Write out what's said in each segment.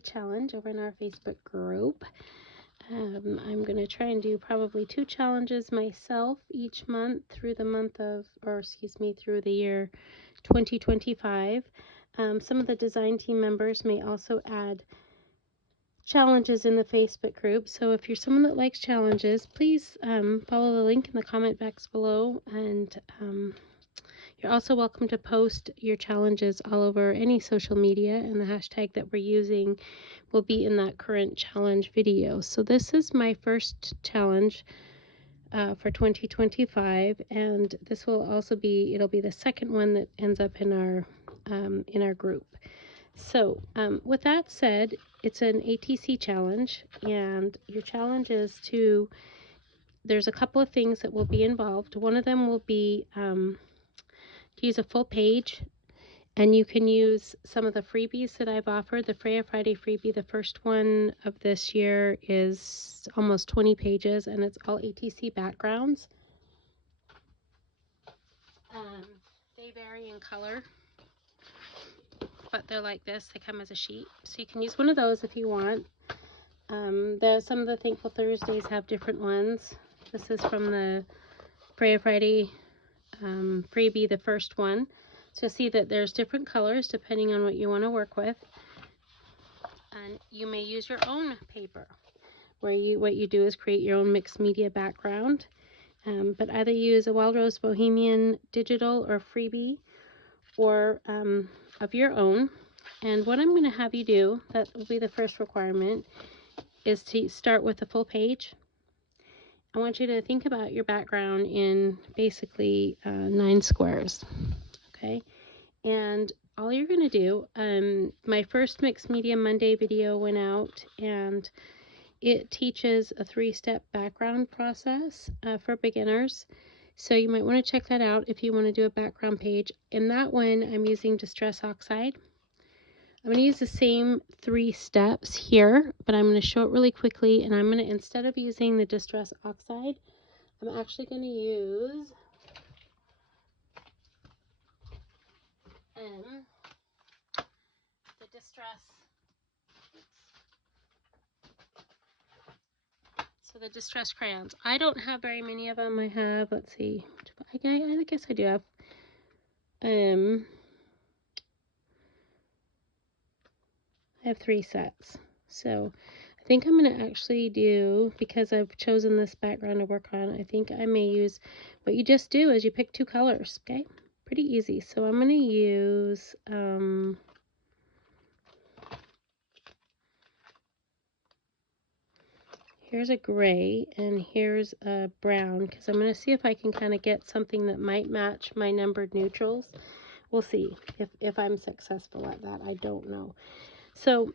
challenge over in our Facebook group. I'm going to try and do probably 2 challenges myself each month through the through the year 2025. Some of the design team members may also add challenges in the Facebook group. So if you're someone that likes challenges, please follow the link in the comment box below, and you're also welcome to post your challenges all over any social media, and the hashtag that we're using will be in that current challenge video. So this is my first challenge for 2025, and this will also be, it'll be the second one that ends up in our group. So with that said, it's an ATC challenge, and your challenge is there's a couple of things that will be involved. One of them will be to use a full page, and you can use some of the freebies that I've offered. The Freya Friday freebie, the first one of this year, is almost 20 pages, and it's all ATC backgrounds. They vary in color, but they're like this. They come as a sheet, so you can use one of those if you want. There's some of the Thankful Thursdays have different ones. This is from the Freya Friday freebie, the first one. So you'll see that there's different colors depending on what you want to work with, and you may use your own paper, where what you do is create your own mixed media background, but either use a Wild Rose Bohemian digital or freebie, or of your own. And what I'm going to have you do, that will be the first requirement, is to start with a full page. I want you to think about your background in basically 9 squares, okay? And all you're going to do, my first Mixed Media Monday video went out, and it teaches a 3-step background process for beginners. So you might want to check that out if you want to do a background page. In that one, I'm using Distress Oxide. I'm going to use the same 3 steps here, but I'm going to show it really quickly, and I'm going to, instead of using the Distress Oxide, I'm actually going to use the Distress crayons. I don't have very many of them. I have, let's see, I guess I do have, I have 3 sets. So I think I'm going to actually do, because I've chosen this background to work on, I think I may use, what you just do is you pick 2 colors, okay? Pretty easy. So I'm going to use, here's a gray and here's a brown, because I'm going to see if I can kind of get something that might match my numbered neutrals. We'll see if I'm successful at that. I don't know. So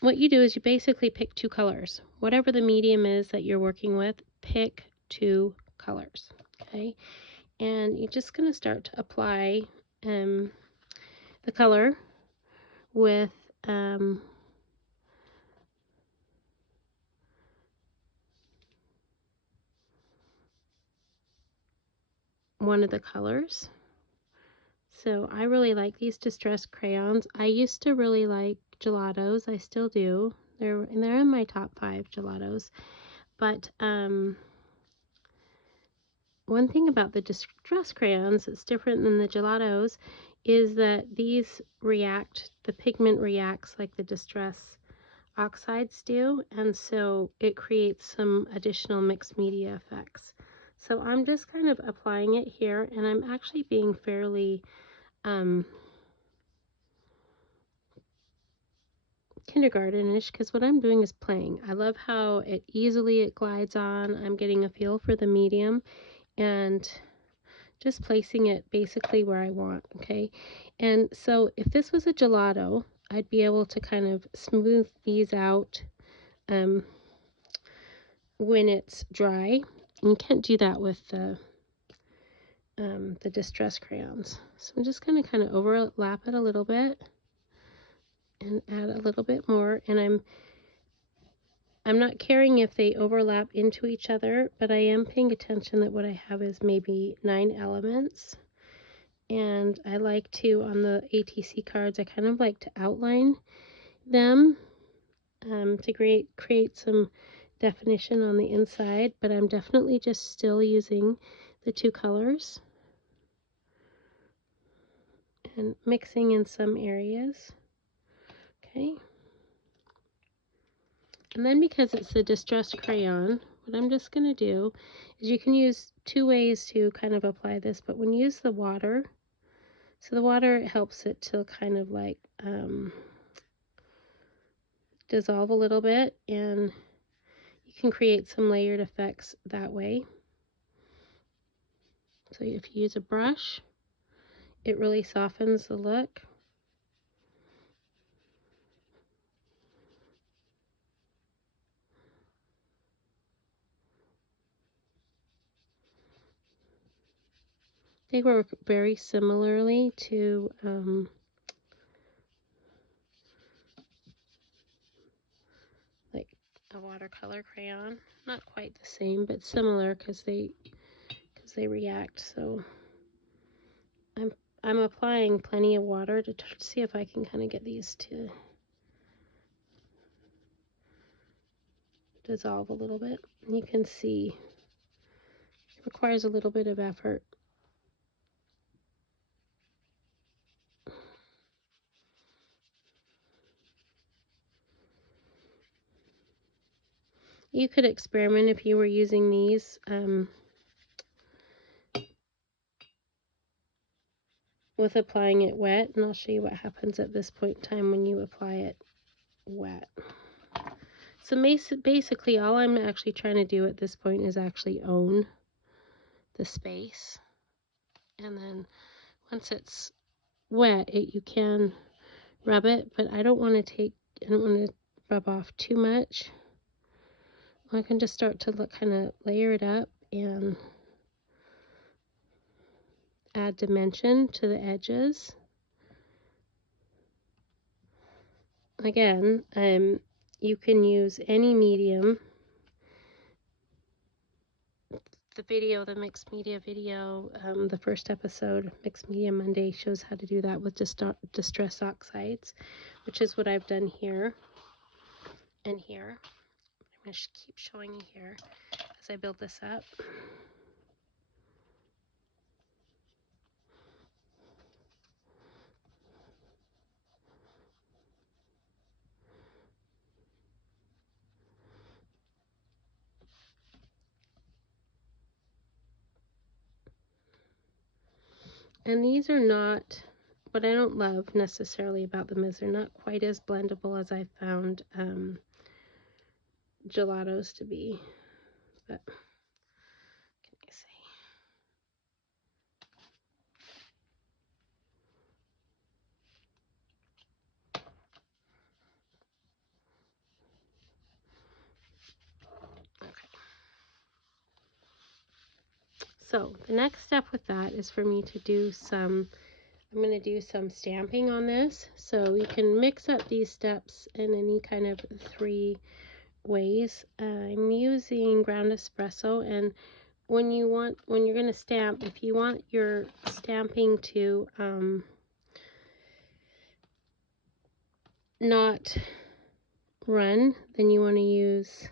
what you do is you basically pick 2 colors. Whatever the medium is that you're working with, pick 2 colors, okay? And you're just going to start to apply the color with one of the colors. So I really like these Distress crayons. I used to really like gelatos. I still do. They're in my top 5 gelatos. But one thing about the Distress crayons that's different than the gelatos is that these react, the pigment reacts like the Distress oxides do, and so it creates some additional mixed media effects. So I'm just kind of applying it here, and I'm actually being fairly kindergarten-ish, because what I'm doing is playing. I love how it glides on. I'm getting a feel for the medium and just placing it basically where I want, okay? And so if this was a gelato, I'd be able to kind of smooth these out when it's dry. And you can't do that with the Distress crayons. So I'm just going to kind of overlap it a little bit and add a little bit more, and I'm not caring if they overlap into each other, but I am paying attention that what I have is maybe 9 elements. And I like to, on the ATC cards, I kind of like to outline them to create some definition on the inside, but I'm definitely just still using the two colors and mixing in some areas. Okay. And then because it's a distressed crayon, what I'm just going to do is you can use two ways to kind of apply this, but when you use the water, so the water helps it to kind of like dissolve a little bit, and you can create some layered effects that way. So if you use a brush, it really softens the look. They work very similarly to like a watercolor crayon. Not quite the same, but similar because they react. So I'm applying plenty of water to see if I can kind of get these to dissolve a little bit. You can see it requires a little bit of effort. You could experiment if you were using these with applying it wet, and I'll show you what happens at this point in time when you apply it wet. So basically all I'm actually trying to do at this point is actually own the space, and then once it's wet, you can rub it, but I don't want to rub off too much. I can just start to kind of layer it up and add dimension to the edges. Again, you can use any medium. The mixed media video, the first episode, Mixed Media Monday, shows how to do that with distress oxides, which is what I've done here and here. I'm going to keep showing you here as I build this up. And these are not, what I don't love necessarily about them is they're not quite as blendable as I found gelatos to be. But can you see? Okay. So the next step with that is for me to do some, I'm going to do some stamping on this. So you can mix up these steps in any kind of three ways. I'm using ground espresso, and when you're going to stamp, if you want your stamping to not run, then you want to use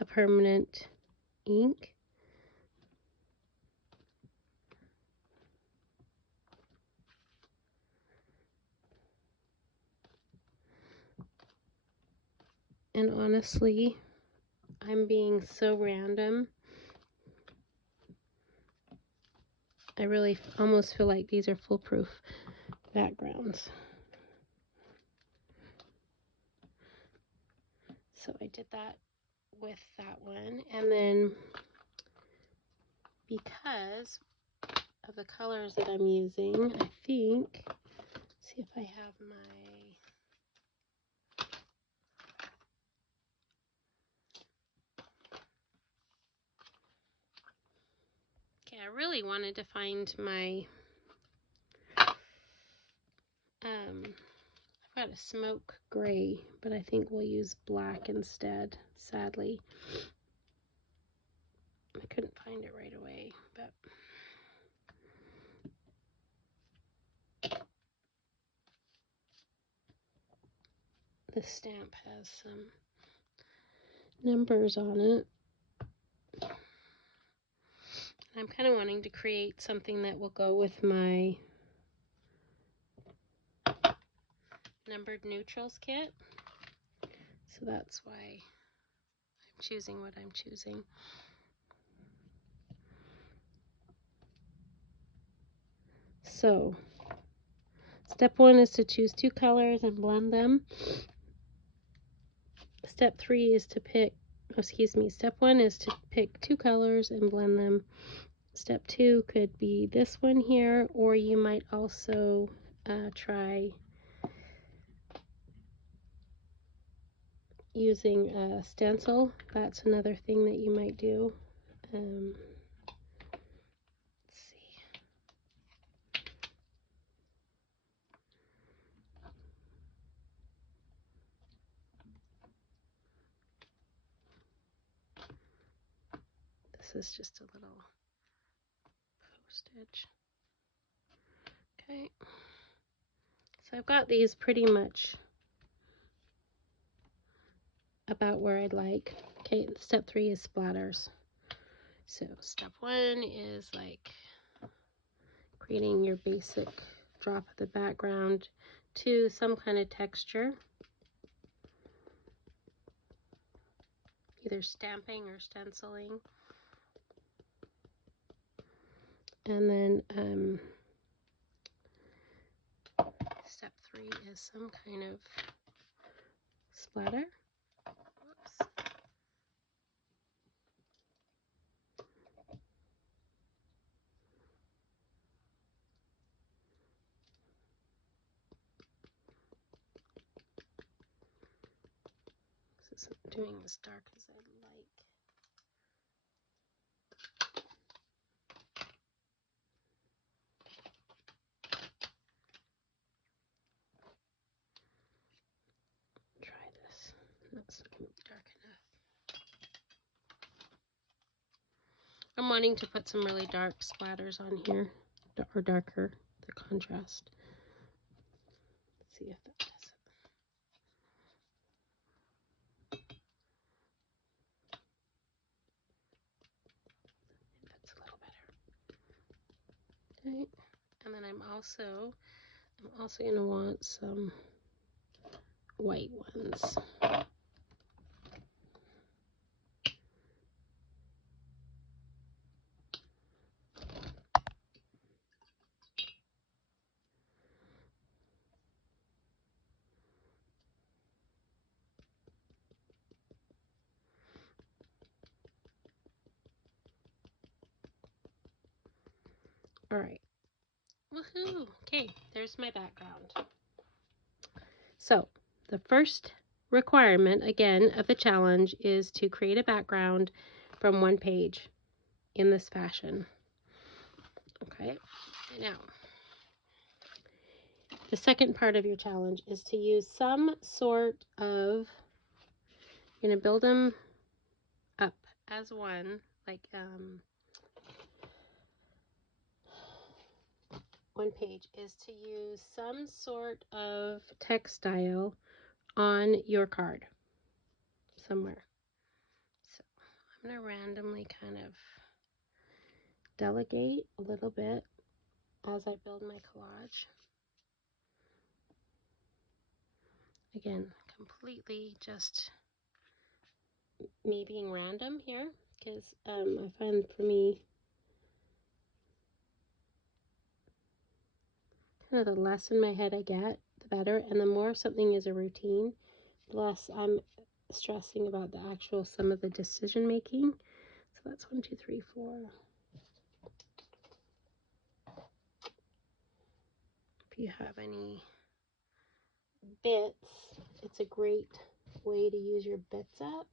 a permanent ink. And honestly, I'm being so random. I really almost feel like these are foolproof backgrounds. So I did that with that one, and then because of the colors that I'm using, I think, see if I have my, okay, I really wanted to find my, I've got a smoke gray, but I think we'll use black instead, sadly. I couldn't find it right away, but the stamp has some numbers on it. I'm kind of wanting to create something that will go with my numbered neutrals kit. So that's why I'm choosing what I'm choosing. So step 1 is to choose 2 colors and blend them. Step 3 is to pick, step 1 is to pick 2 colors and blend them. Step 2 could be this one here, or you might also try using a stencil. That's another thing that you might do. Let's see. This is just a little postage. Okay. So I've got these pretty much about where I'd like. Okay, step 3 is splatters. So step 1 is like creating your basic drop of the background to some kind of texture, either stamping or stenciling. And then step 3 is some kind of splatter. Whoops. This isn't doing as dark as I'd like. Try this. That's not dark enough. I'm wanting to put some really dark splatters on here, or darker, the contrast. Let's see if that does it. That's a little better. Okay, and then I'm also going to want some white ones. All right. Woohoo! Okay, there's my background. So the first requirement, again, of the challenge is to create a background from one page in this fashion. Okay, now the second part of your challenge is to use some sort of, you're going to build them up as one, like one page is to use some sort of textile on your card somewhere. So I'm going to randomly kind of delegate a little bit as I build my collage. Again, completely just me being random here, because I find for me, kind of the less in my head I get, the better. And the more something is a routine, the less I'm stressing about the actual some of the decision making. So that's 1, 2, 3, 4. If you have any bits, it's a great way to use your bits up.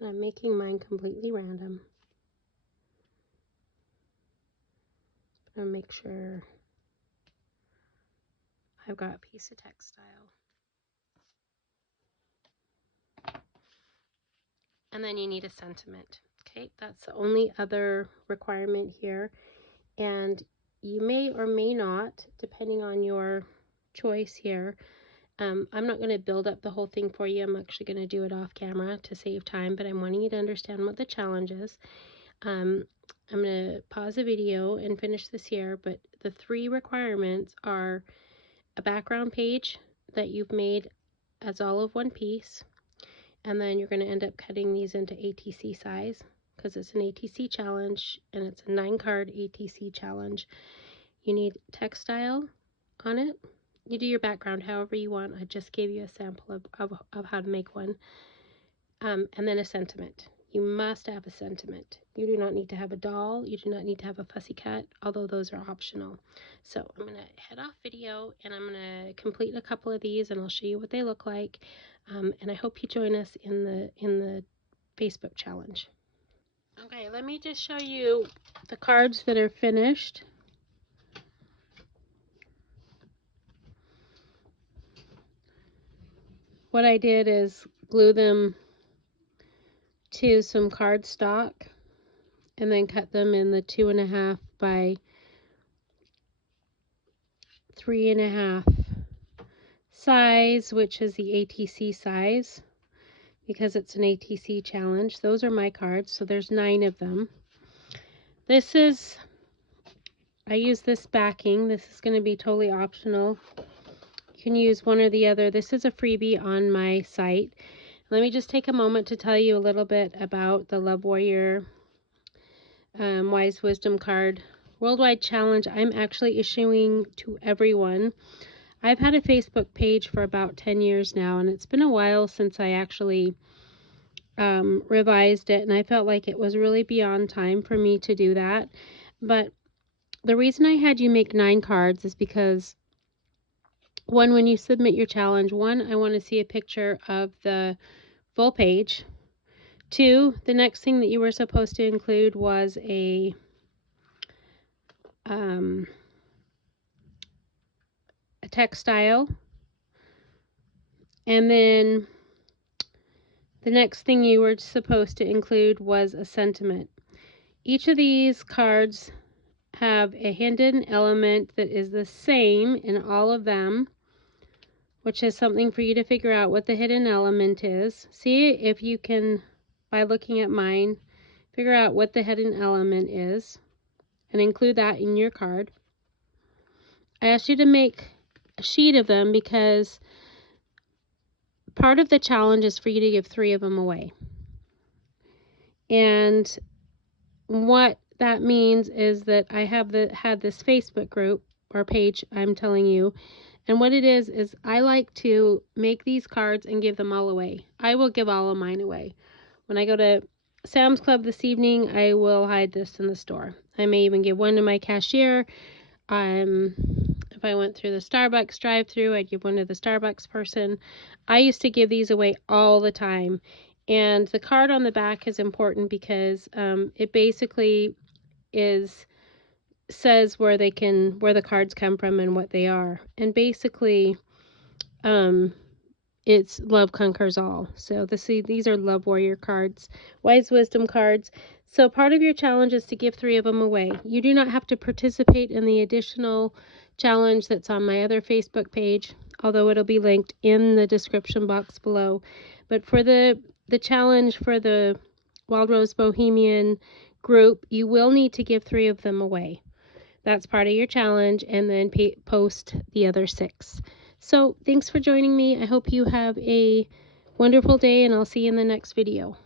And I'm making mine completely random. I'll make sure I've got a piece of textile. And then you need a sentiment. Okay, that's the only other requirement here. And you may or may not, depending on your choice here. I'm not going to build up the whole thing for you. I'm actually going to do it off camera to save time, but I'm wanting you to understand what the challenge is. I'm going to pause the video and finish this here, but the 3 requirements are a background page that you've made as all of one piece, and then you're going to end up cutting these into ATC size because it's an ATC challenge and it's a 9-card ATC challenge. You need textile on it. You do your background however you want. I just gave you a sample of how to make one. And then a sentiment. You must have a sentiment. You do not need to have a doll. You do not need to have a fussy cut, although those are optional. So I'm going to head off video and I'm going to complete a couple of these and I'll show you what they look like. And I hope you join us in the Facebook challenge. Okay, let me just show you the cards that are finished. What I did is glue them to some cardstock and then cut them in the 2.5 by 3.5 size, which is the ATC size because it's an ATC challenge. Those are my cards, so there's 9 of them. This is, I use this backing. This is going to be totally optional. You can use one or the other. This is a freebie on my site. Let me just take a moment to tell you a little bit about the Love Warrior Wise Wisdom card worldwide challenge. I'm actually issuing to everyone. I've had a Facebook page for about 10 years now, and it's been a while since I actually revised it, and I felt like it was really beyond time for me to do that. But the reason I had you make 9 cards is because, one, when you submit your challenge, one, I want to see a picture of the full page. 2, the next thing that you were supposed to include was a textile. And then the next thing you were supposed to include was a sentiment. Each of these cards have a hidden element that is the same in all of them, which is something for you to figure out what the hidden element is. See if you can, by looking at mine, figure out what the hidden element is and include that in your card. I asked you to make a sheet of them because part of the challenge is for you to give 3 of them away. And what that means is that I have had this Facebook group or page, I'm telling you, and what it is I like to make these cards and give them all away. I will give all of mine away. When I go to Sam's Club this evening, I will hide this in the store. I may even give one to my cashier. If I went through the Starbucks drive-thru, I'd give one to the Starbucks person. I used to give these away all the time. And the card on the back is important because it basically says where the cards come from and what they are. And basically, it's love conquers all. So these are Love Warrior cards, Wise Wisdom cards. So part of your challenge is to give 3 of them away. You do not have to participate in the additional challenge that's on my other Facebook page, although it'll be linked in the description box below. But for the challenge for the Wild Rose Bohemian group, you will need to give 3 of them away. That's part of your challenge, and then post the other 6. So thanks for joining me. I hope you have a wonderful day, and I'll see you in the next video.